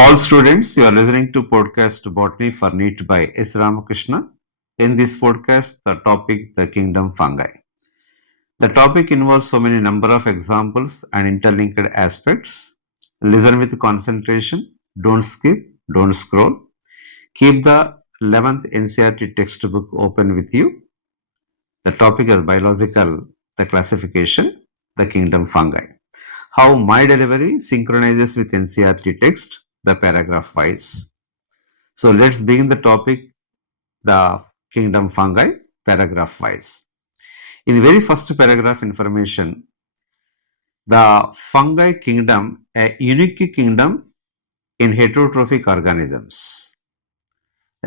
All students, you are listening to podcast Botany for NEET by S. Ramakrishna. In this podcast, the topic the kingdom fungi. The topic involves so many number of examples and interlinked aspects. Listen with concentration. Don't skip. Don't scroll. Keep the 11th NCERT textbook open with you. The topic is biological, the classification, the kingdom fungi. How my delivery synchronizes with NCERT text, the paragraph wise. So let's begin the topic, the kingdom fungi, paragraph wise. In very first paragraph information, the fungi kingdom, a unique kingdom in heterotrophic organisms.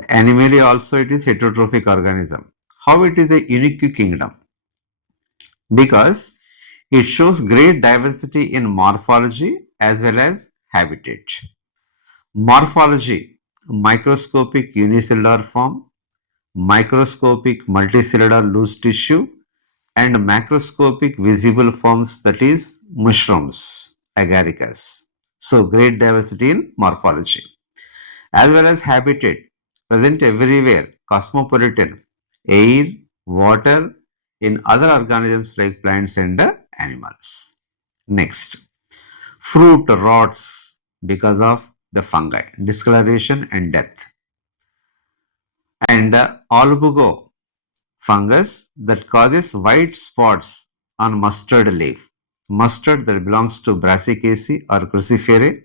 Animally also it is heterotrophic organism. How it is a unique kingdom? Because it shows great diversity in morphology as well as habitat. Morphology, microscopic unicellular form, microscopic multicellular loose tissue, and macroscopic visible forms, that is mushrooms, agaricus. So great diversity in morphology. As well as habitat, present everywhere, cosmopolitan, air, water, in other organisms like plants and animals. Next, fruit rots because of the fungi, discoloration and death. And albugo fungus that causes white spots on mustard leaf. Mustard that belongs to Brassicaceae or Cruciferae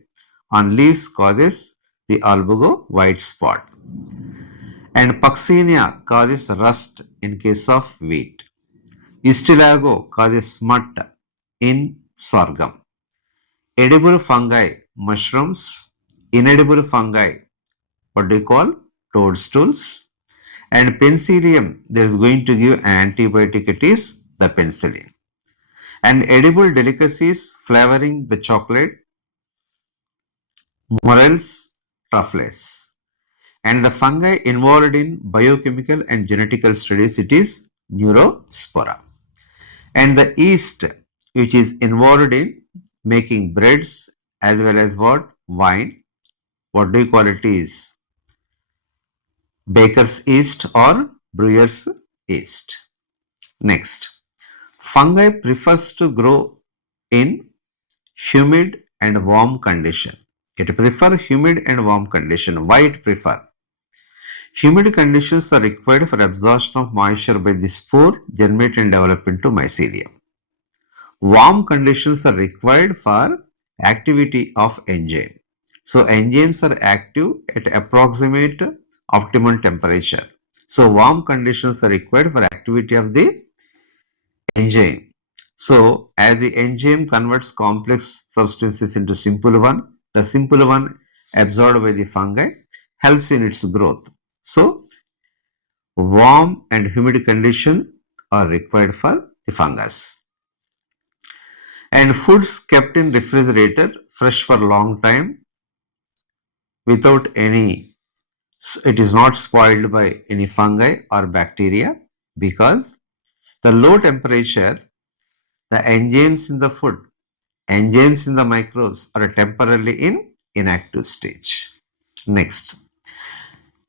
on leaves causes the albugo white spot. And Puccinia causes rust in case of wheat. Ustilago causes smut in sorghum. Edible fungi, mushrooms. Inedible fungi, what do you call? Toadstools. And penicillium, there is going to give an antibiotic, it is the penicillin. And edible delicacies flavoring the chocolate, morels, truffles. And the fungi involved in biochemical and genetical studies, it is neurospora. And the yeast, which is involved in making breads as well as what? Wine. What do you call it is? Baker's yeast or brewer's yeast. Next, fungi prefers to grow in humid and warm condition. It prefer humid and warm condition. Why it prefer? Humid conditions are required for absorption of moisture by the spore, germinate and develop into mycelium. Warm conditions are required for activity of enzyme. So enzymes are active at approximate optimal temperature. So warm conditions are required for activity of the enzyme. So as the enzyme converts complex substances into simple one, the simple one absorbed by the fungi helps in its growth. So warm and humid condition are required for the fungus. And foods kept in refrigerator fresh for long time without any, it is not spoiled by any fungi or bacteria, because the low temperature, the enzymes in the food, enzymes in the microbes are temporarily in inactive stage. Next,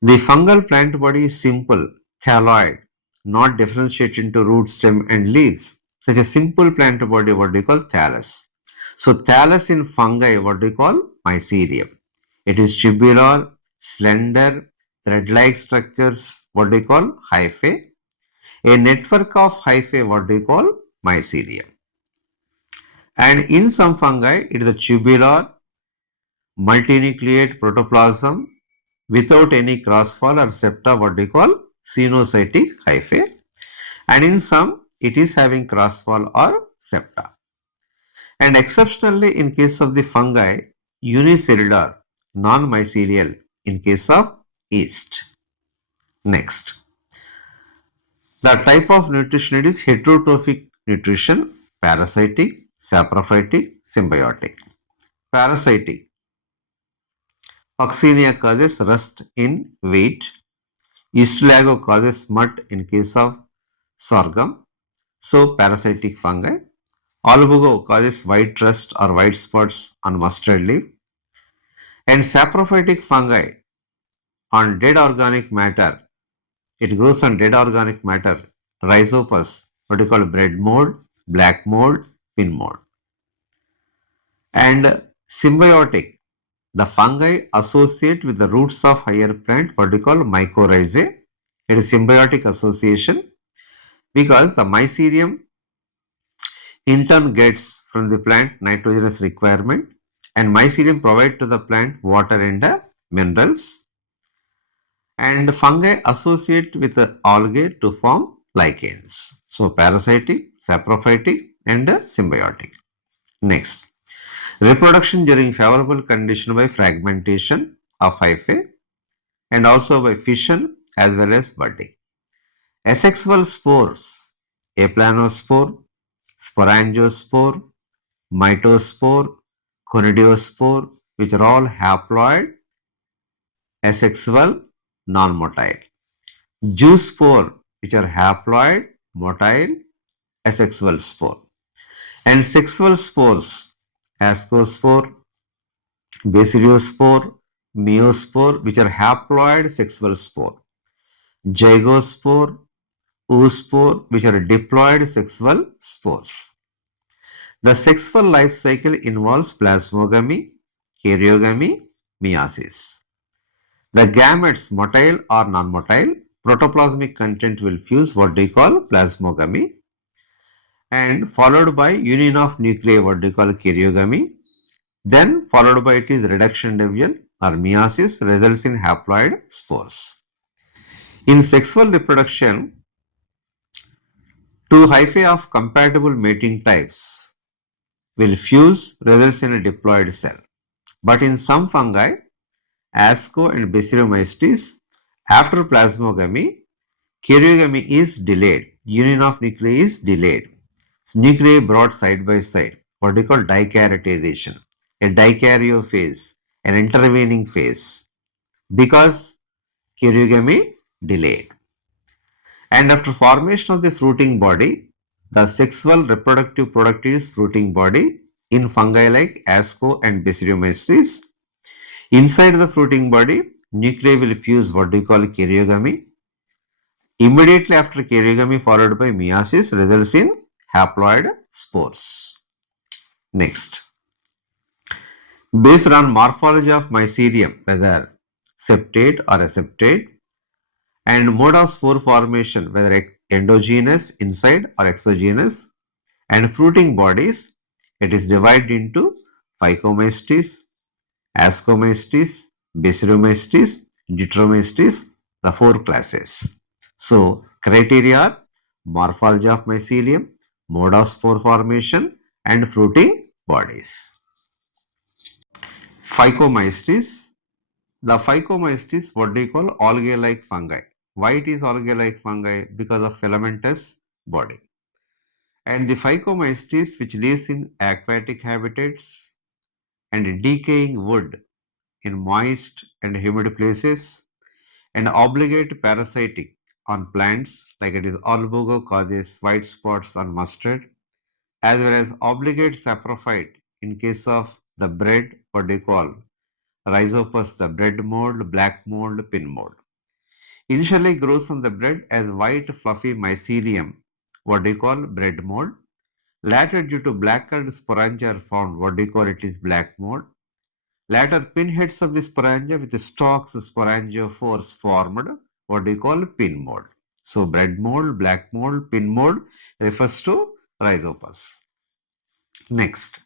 the fungal plant body is simple, thalloid, not differentiated into root, stem and leaves. Such a simple plant body, what do you call? Thallus. So thallus in fungi, what do you call? Mycelium. It is tubular, slender, thread-like structures, what do you call? Hyphae. A network of hyphae, what do you call? Mycelium. And in some fungi, it is a tubular, multinucleate protoplasm without any crossfall or septa, what do you call? Cenocytic hyphae. And in some, it is having crossfall or septa. And exceptionally, in case of the fungi, unicellular, non-mycelial in case of yeast. Next, the type of nutrition, it is heterotrophic nutrition, parasitic, saprophytic, symbiotic. Parasitic, Puccinia causes rust in wheat. Ustilago causes smut in case of sorghum. So parasitic fungi. Albugo causes white rust or white spots on mustard leaf. And saprophytic fungi on dead organic matter, it grows on dead organic matter, rhizopus, what you call bread mold, black mold, pin mold. And symbiotic, the fungi associate with the roots of higher plant, what we call mycorrhizae. It is symbiotic association because the mycelium in turn gets from the plant nitrogenous requirement and mycelium provide to the plant water and minerals, and fungi associate with the algae to form lichens. So parasitic, saprophytic and symbiotic. Next, reproduction during favorable condition by fragmentation of hyphae and also by fission as well as budding. Asexual spores, aplanospore, sporangiospore, mitospore, conidiospore, which are all haploid, asexual, non-motile. Zoospore, which are haploid, motile, asexual spore. And sexual spores, ascospore, basidiospore, meiospore, which are haploid sexual spore. Zygospore, oospore, which are diploid sexual spores. The sexual life cycle involves plasmogamy, karyogamy, meiosis. The gametes, motile or non-motile, protoplasmic content will fuse what we call plasmogamy and followed by union of nuclei, what we call karyogamy. Then followed by it is reduction division or meiosis results in haploid spores. In sexual reproduction, two hyphae of compatible mating types will fuse results in a diploid cell. But in some fungi, Asco and Bacillomycetes, after plasmogamy, karyogamy is delayed. Union of nuclei is delayed. So nuclei brought side by side, what we call dikaryoticization, a dikaryo phase, an intervening phase, because karyogamy delayed. And after formation of the fruiting body, the sexual reproductive product is fruiting body in fungi like Asco and Bacillomycetes. Inside the fruiting body, nuclei will fuse what we call karyogamy. Immediately after karyogamy followed by meiosis results in haploid spores. Next, based on morphology of mycelium, whether septate or aseptate, and mode of spore formation, whether endogenous inside or exogenous, and fruiting bodies, it is divided into Phycomycetes, Ascomycetes, Bacillomycetes, Deuteromycetes, the four classes. So, criteria are morphology of mycelium, mode of spore formation, and fruiting bodies. Phycomycetes. The Phycomycetes, what do you call algae-like fungi? Why it is algae-like fungi? Because of filamentous body. And the Phycomycetes, which lives in aquatic habitats and decaying wood in moist and humid places, and obligate parasitic on plants like it is albugo causes white spots on mustard, as well as obligate saprophyte in case of the bread, what they call rhizopus, the bread mold, black mold, pin mold. Initially grows on the bread as white fluffy mycelium, what they call bread mold. Later, due to black-colored sporangia are found, what they call it is black mold. Later, pinheads of the sporangia with the stalks sporangiophores formed, what we call pin mold. So, bread mold, black mold, pin mold refers to rhizopus. Next,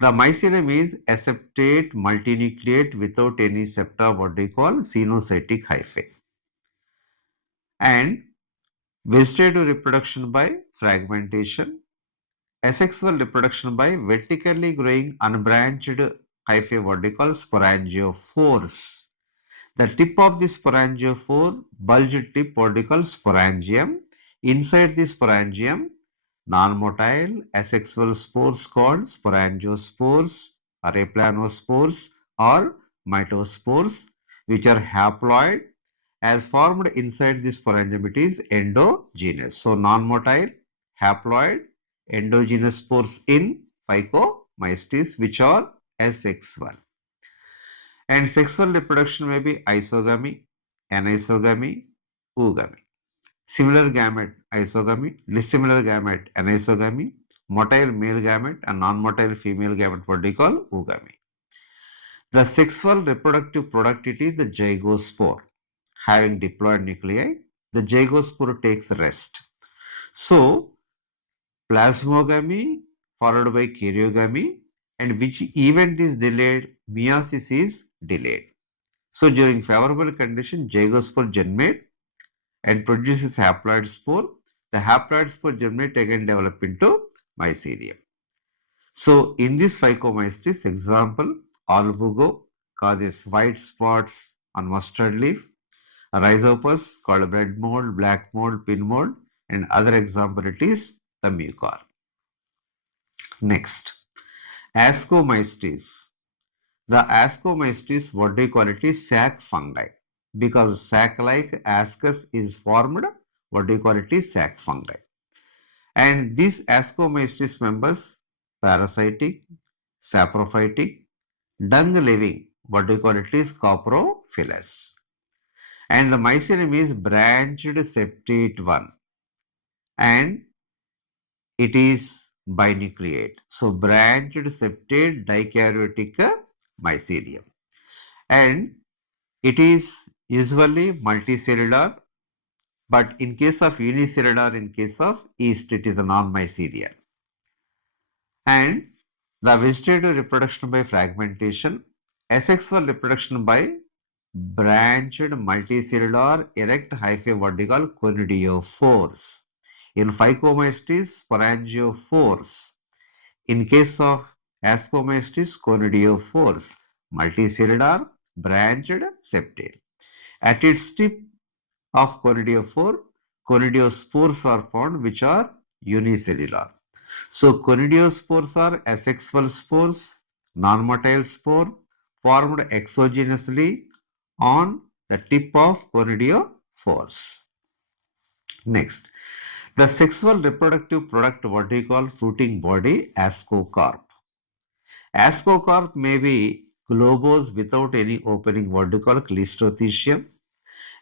the mycelium is aseptate multinucleate without any septa, what we call cenocytic hyphae. And vegetative reproduction by fragmentation, asexual reproduction by vertically growing unbranched hyphae, what we call sporangiophores. The tip of the sporangiophore, bulged tip, what we call sporangium. Inside the sporangium, non-motile asexual spores called sporangiospores or aplanospores or mitospores, which are haploid as formed inside the sporangium. It is endogenous. So, non-motile, haploid, endogenous spores in Phycomycetes, which are asexual. And sexual reproduction may be isogamy, anisogamy, oogamy. Similar gamete, isogamy, dissimilar gamete, anisogamy, motile male gamete and non-motile female gamete, what we call oogamy. The sexual reproductive product it is the zygospore. Having diploid nuclei, the zygospore takes rest. So, plasmogamy followed by karyogamy, and which event is delayed, meiosis is delayed. So, during favorable condition, zygospore germinate and produces haploid spore. The haploid spore germinate again develop into mycelium. So, in this phycomycetes example, albugo causes white spots on mustard leaf. Rhizopus called bread mold, black mold, pin mold, and other example it is the mucor. Next, ascomycetes. The ascomycetes, what do you call it, is sac fungi. Because sac-like ascus is formed, what do you call it, is sac fungi. And these ascomycetes members, parasitic, saprophytic, dung-living, what do you call it, is coprophilous. And the mycelium is branched septate one, and it is binucleate. So branched septate dikaryotic mycelium. And it is usually multicellular, but in case of unicellular, in case of yeast, it is a non-mycelial. And the vegetative reproduction by fragmentation, asexual reproduction by branched multicellular erect hyphae vertical conidiophores. In Phycomycetes, sporangiophores. In case of Ascomycetes, conidiophores, multicellular branched septate. At its tip of conidiophore, conidiospores are found which are unicellular. So conidiospores are asexual spores, non-motile spore formed exogenously on the tip of conidiophores. Next, the sexual reproductive product what we call fruiting body ascocarp. Ascocarp may be globose without any opening what we call cleistothecium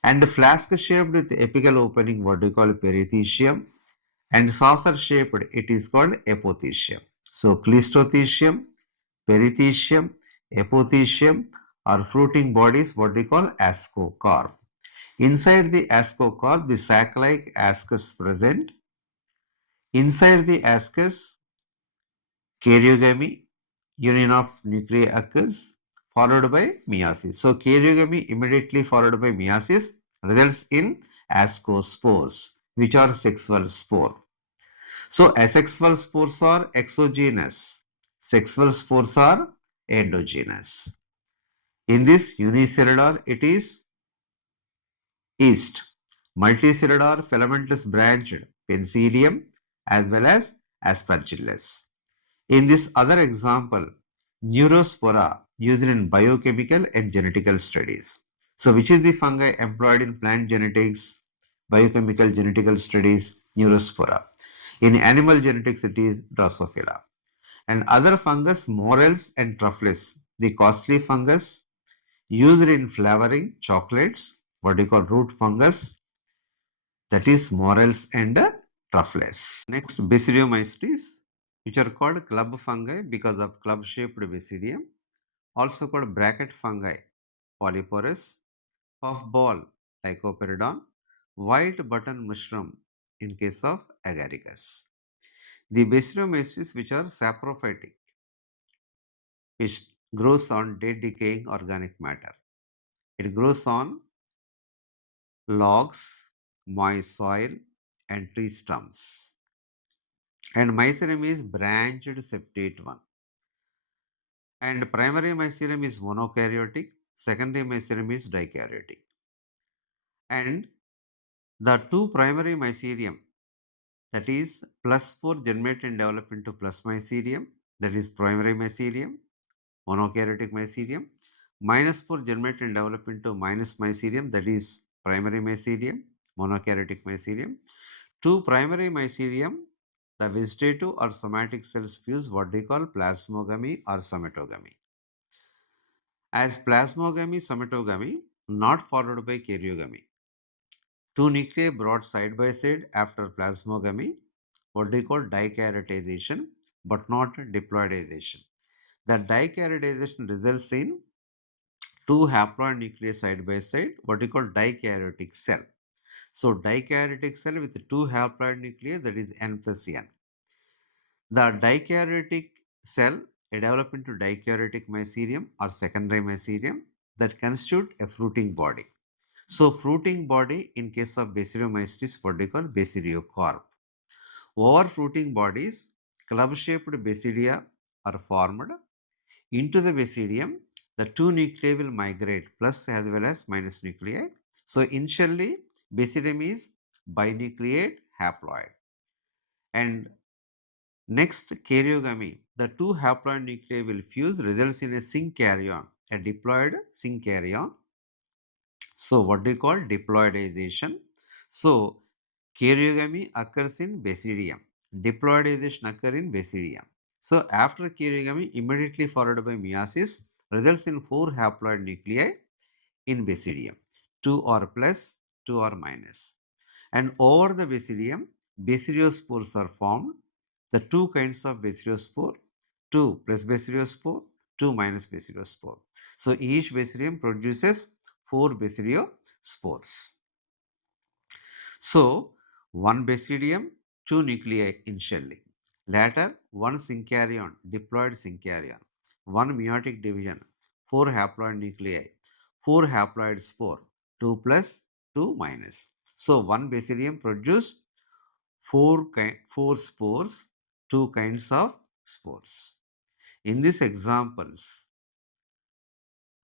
and flask shaped with apical opening what we call perithecium and saucer shaped it is called apothecium. So cleistothecium, perithecium, apothecium are fruiting bodies what we call ascocarp. Inside the ascocarp, the sac-like ascus present. Inside the ascus, karyogamy, union of nuclei occurs, followed by meiosis. So karyogamy immediately followed by meiosis results in ascospores, which are sexual spore. So asexual spores are exogenous, sexual spores are endogenous. In this unicellular, it is yeast, multicellular filamentous branched penicillium as well as aspergillus. In this other example, neurospora used in biochemical and genetical studies. So which is the fungi employed in plant genetics, biochemical genetical studies? Neurospora. In animal genetics, it is Drosophila. And other fungus, morels and truffles, the costly fungus used in flavoring chocolates, what we call root fungus, that is morels and truffles. Next, basidiomycetes, which are called club fungi because of club-shaped basidium, also called bracket fungi, polyporous, puffball, lycopteridon, white button mushroom in case of agaricus. The basidiomycetes, which are saprophytic, which grows on dead decaying organic matter. It grows on logs, moist soil, and tree stumps. And mycelium is branched septate one. And primary mycelium is monokaryotic, secondary mycelium is dikaryotic. And the two primary mycelium, that is plus 4 germinate and develop into plus mycelium, that is primary mycelium, monokaryotic mycelium, minus 4 germinate and develop into minus mycelium, that is primary mycelium, monokaryotic mycelium. Two primary mycelium, the vegetative or somatic cells fuse what we call plasmogamy or somatogamy. as plasmogamy, somatogamy, not followed by karyogamy. Two nuclei brought side by side after plasmogamy, what they call dikaryoticization, but not diploidization. The dikaryoticization results in two haploid nuclei side by side, what we call dikaryotic cell. So dikaryotic cell with two haploid nuclei, that is N plus N. The dikaryotic cell develop into dikaryotic mycelium or secondary mycelium that constitute a fruiting body. So fruiting body in case of Basidiomycetes, what they call basidiocarp. Over fruiting bodies, club-shaped basidia are formed. Into the basidium, the two nuclei will migrate, plus as well as minus nuclei. So initially, basidium is binucleate haploid. And next, karyogamy, the two haploid nuclei will fuse, results in a synkaryon, a diploid synkaryon. So what do you call diploidization? So karyogamy occurs in basidium. Diploidization occurs in basidium. So after karyogamy, immediately followed by meiosis, results in four haploid nuclei in basidium. Two or plus, two or minus. And over the basidium, basidiospores are formed. The two kinds of basidiospore, two plus basidiospore, two minus basidiospore. So each basidium produces four basidiospores. So one basidium, two nuclei initially. Later, one synkaryon, diploid synkaryon, one meiotic division, four haploid nuclei, four haploid spore, two plus, two minus. So one basidium produce four spores, two kinds of spores. In these examples,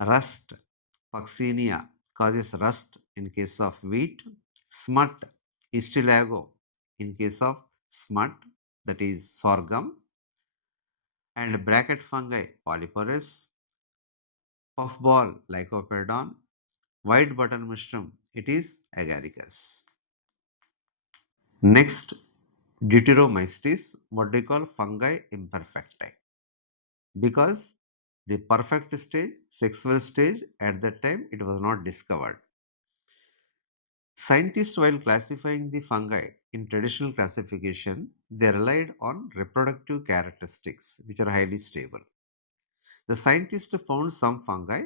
rust, Puccinia causes rust in case of wheat, smut, istilago in case of smut, that is sorghum, and bracket fungi, polyporus, puffball, lycoperdon, white button mushroom, it is agaricus. Next, deuteromycetes, what they call fungi imperfecti, because the perfect stage, sexual stage, at that time it was not discovered. Scientists, while classifying the fungi in traditional classification, they relied on reproductive characteristics which are highly stable. The scientists found some fungi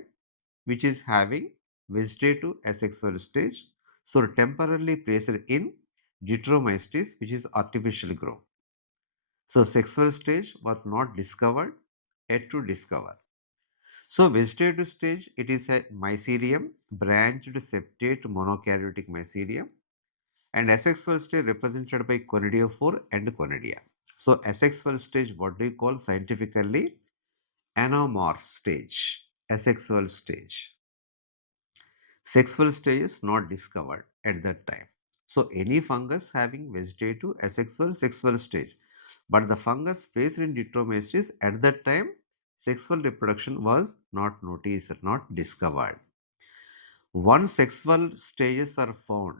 which is having vegetative asexual stage, so temporarily placed in deuteromycetes, which is artificially grown. So sexual stage was not discovered, yet to discover. So vegetative stage, it is a mycelium, branched septate monokaryotic mycelium, and asexual stage represented by conidiophore and conidia. So asexual stage, what do you call scientifically? Anomorph stage, asexual stage. Sexual stage is not discovered at that time. So any fungus having vegetative, asexual, sexual stage. But the fungus placed in deuteromycetes at that time, sexual reproduction was not noticed, not discovered. Once sexual stages are found,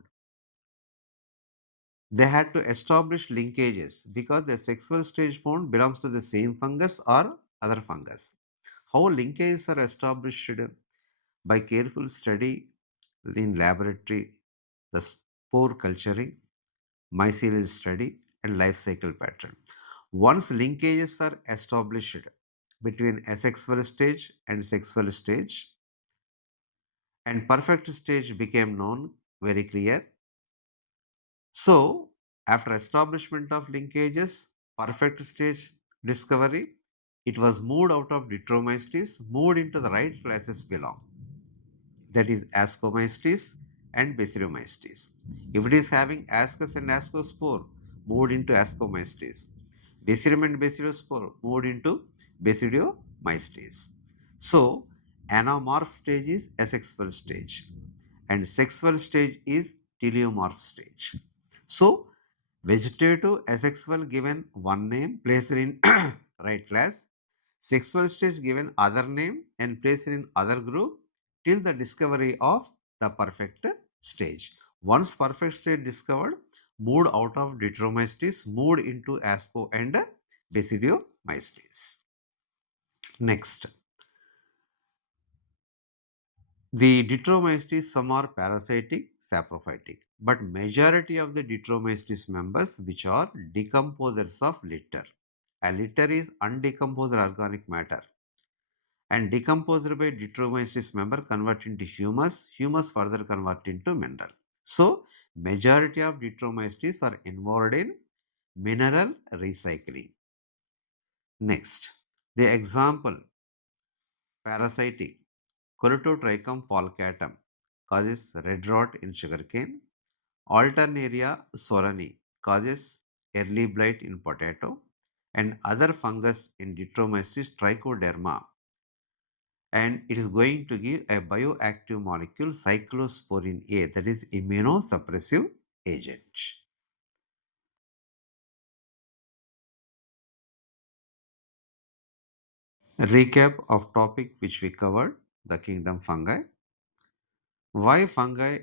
they had to establish linkages because the sexual stage found belongs to the same fungus or other fungus. How linkages are established? By careful study in laboratory, the spore culturing, mycelial study, and life cycle pattern. Once linkages are established between asexual stage and sexual stage, and perfect stage became known very clear. So, after establishment of linkages, perfect stage discovery, it was moved out of Deuteromycetes, moved into the right classes belong. That is Ascomycetes and Basidiomycetes. If it is having Ascus and Ascospore, moved into Ascomycetes. Basidium and Basidiospore moved into Basidiomycetes. So, anamorph stage is asexual stage and sexual stage is teleomorph stage. So, vegetative asexual given one name placed in right class, sexual stage given other name and placed in other group till the discovery of the perfect stage. Once perfect stage discovered, moved out of Deuteromycetes, moved into Asco and Basidiomycetes. Next, The Ditromystes, some are parasitic, saprophytic, but majority of the Ditromystes members which are decomposers of litter. A litter is undecomposed organic matter and decomposed by Ditromystes member convert into humus, humus further convert into mineral. So majority of Ditromystes are involved in mineral recycling. Next, the example parasitic Corytotrichum falcatum causes red rot in sugarcane. Alternaria solani causes early blight in potato and other fungus in Ditromyces trichoderma, and it is going to give a bioactive molecule cyclosporin A, that is immunosuppressive agent. A recap of topic which we covered, the kingdom fungi. Why fungi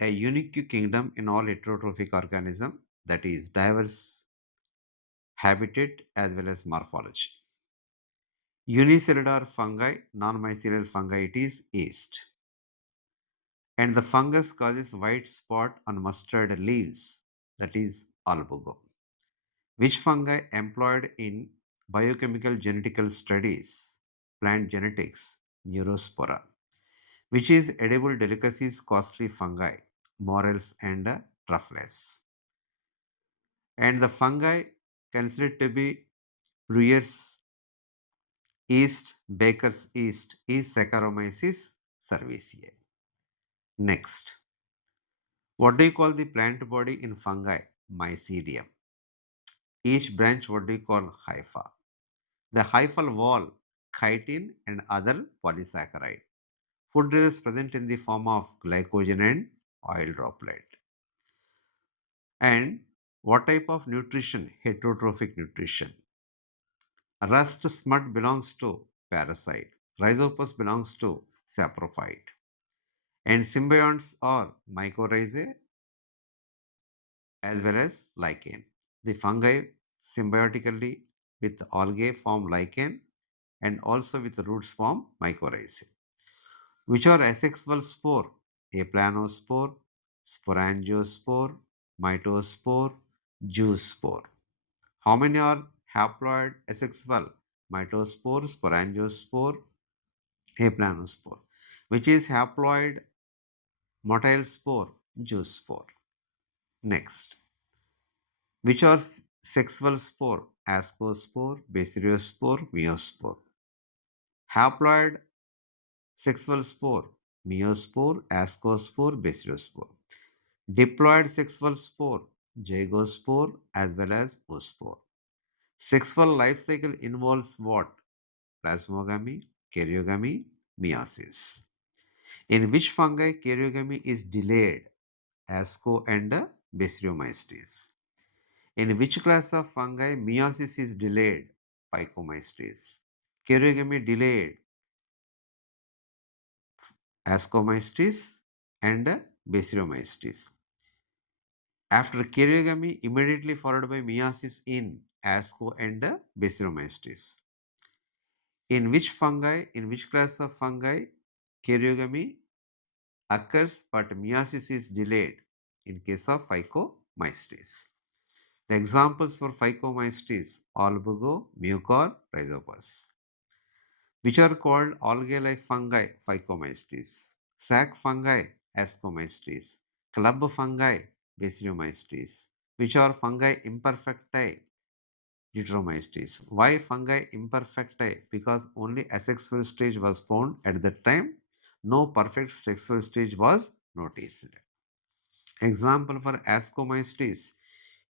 a unique kingdom in all heterotrophic organism, that is diverse habitat as well as morphology. Unicellular fungi, non-mycelial fungi, it is yeast. And the fungus causes white spot on mustard leaves, that is albugo. Which fungi employed in biochemical genetical studies, plant genetics, neurospora. Which is edible delicacies, costly fungi, morels and truffles. And the fungi considered to be Bruyer's yeast, baker's yeast is Saccharomyces cerevisiae. Next, what do you call the plant body in fungi? Mycelium. Each branch, what do you call hypha? The hyphal wall, chitin and other polysaccharide. Food is present in the form of glycogen and oil droplet. And what type of nutrition? Heterotrophic nutrition. Rust smut belongs to parasite. Rhizopus belongs to saprophyte. And symbionts are mycorrhizae as well as lichen. The fungi symbiotically with algae form lichen and also with roots form mycorrhizae, which are asexual spore, aplanospore, sporangiospore, mitospore, zoospore. How many are haploid asexual? Mitospore, sporangiospore, aplanospore. Which is haploid motile spore? Zoospore. Next, which are sexual spore? Ascospore, basiliospore, meiospore. Haploid sexual spore, meiospore, ascospore, basiliospore. Diploid sexual spore, zygospore as well as oospore. Sexual life cycle involves what? Plasmogamy, karyogamy, meiosis. In which fungi karyogamy is delayed? Asco and Basidiomystes. In which class of fungi meiosis is delayed? Phycomystes. Karyogamy delayed? Ascomystes and Basidiomystes. After karyogamy, immediately followed by meiosis in Asco and Basidiomystes. In which fungi, in which class of fungi, karyogamy occurs but meiosis is delayed? In case of Phycomystes. The examples for Phycomystes, albugo, mucor, rhizopus, which are called algae-like fungi, Phycomystes, sac fungi, Ascomystes, club fungi, Basidiomystes, which are fungi imperfecti, Deuteromystes. Why fungi imperfecti? Because only asexual stage was found at that time. No perfect sexual stage was noticed. Example for Ascomystes: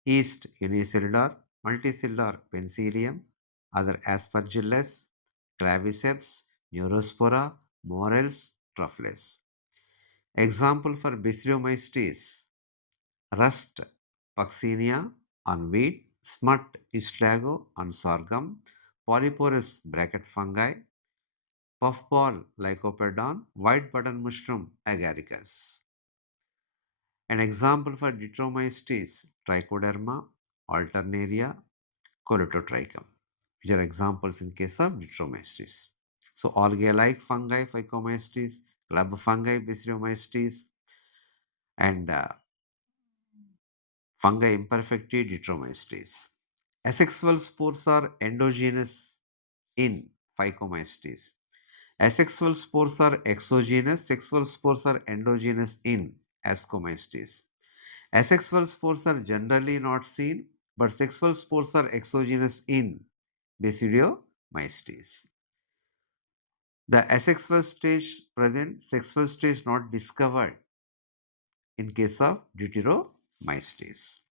yeast unicellular, multicellular Penicillium, other Aspergillus, Claviceps, Neurospora, Morels, Truffles. Example for Basidiomystes: rust, Puccinia on wheat, smut, Islago on sorghum, polyporous bracket fungi, puffball Lycoperdon, white button mushroom Agaricus. An example for Ditromystes: Trichoderma, Alternaria, Corytotrichum, which are examples in case of Ditromystes. So algae-like fungi, Phycomystes, club fungi, basidiomycetes, and fungi imperfecti, deuteromycetes. Asexual spores are endogenous in Phycomycetes. Asexual spores are exogenous. Sexual spores are endogenous in Ascomycetes. Asexual spores are generally not seen, but sexual spores are exogenous in Basidiomycetes. The asexual stage present, sexual stage not discovered in case of Deuteromycetes.